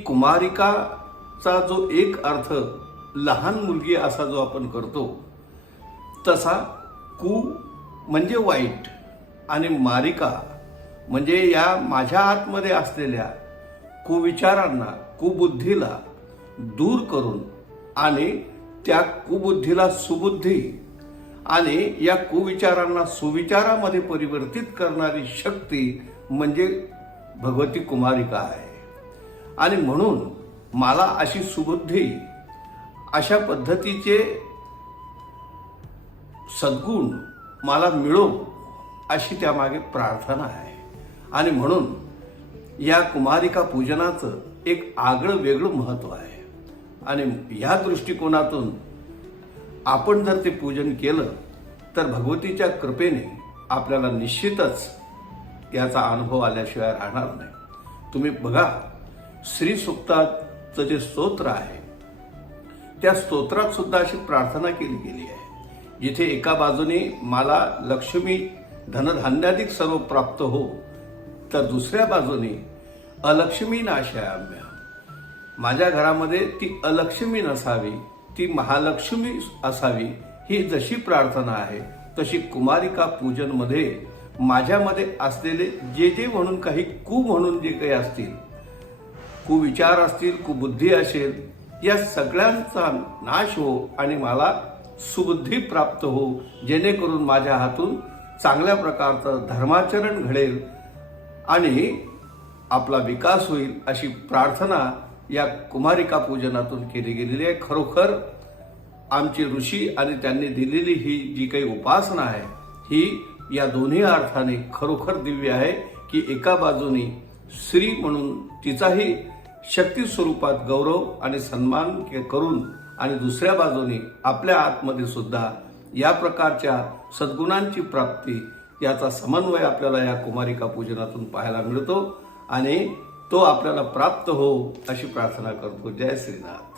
कुमारिकाचा जो एक अर्थ लहान मुलगी असा जो आपण करतो, तसा कु म्हणजे वाईट आणि मारिका म्हणजे या माझ्या आतमध्ये असलेल्या कुविचारांना, कुबुद्धीला दूर करून आणि त्या कुबुद्धीला सुबुद्धी आणि या कुविचारांना सुविचारामध्ये परिवर्तित करणारी शक्ती म्हणजे भगवती कुमारिका आहे. आणि म्हणून मला अशी सुबुद्धी, अशा पद्धतीचे सद्गुण मला मिळो अशी त्यामागे प्रार्थना आहे. आणि म्हणून या कुमारिका पूजनाचं एक आगळं वेगळं महत्त्व आहे. आणि या दृष्टिकोनातून आपण जर ते पूजन केलं तर भगवतीच्या कृपेने आपल्याला निश्चितच याचा अनुभव आल्याशिवाय राहणार नाही. तुम्ही बघा, श्री सूक्ताचं जे स्तोत्र आहे त्या स्तोत्रात सुद्धा अशी प्रार्थना केली गेली आहे, जिथे एका बाजूने मला लक्ष्मी धनधान्याधिक सर्व प्राप्त हो, तर दुसऱ्या बाजूने अलक्ष्मी नाशाम्य, माझ्या घरामध्ये ती अलक्ष्मी नसावी, ती महालक्ष्मी असावी. ही जशी प्रार्थना आहे तशी कुमारिका पूजन मध्ये माझ्यामध्ये असलेले जे जे म्हणून काही कु म्हणून जे काही असतील, कुविचार असतील, कुबुद्धी असेल, या सगळ्यांचा नाश हो आणि मला सुबुद्धी प्राप्त हो, जेणेकरून माझ्या हातून चांगल्या प्रकारचं धर्माचरण घडेल आणि आपला विकास होईल, अशी प्रार्थना या कुमारिका पूजनातून केली गेलेली आहे. खरोखर आमचे ऋषी आणि त्यांनी दिलेली ही जी काही उपासना आहे ही या दोन्ही अर्थाने खरोखर दिव्य आहे, की एका बाजूने श्री म्हणून तिचाही शक्ती स्वरूपात गौरव आणि सन्मान करून आणि दुसऱ्या बाजूने आपल्या आतमध्ये सुद्धा या प्रकारच्या सद्गुणांची प्राप्ती, याचा समन्वय आपल्याला या कुमारिका पूजनातून पाहायला मिळतो आणि तो आपल्याला प्राप्त हो अशी प्रार्थना करतो. जय श्रीनाथ.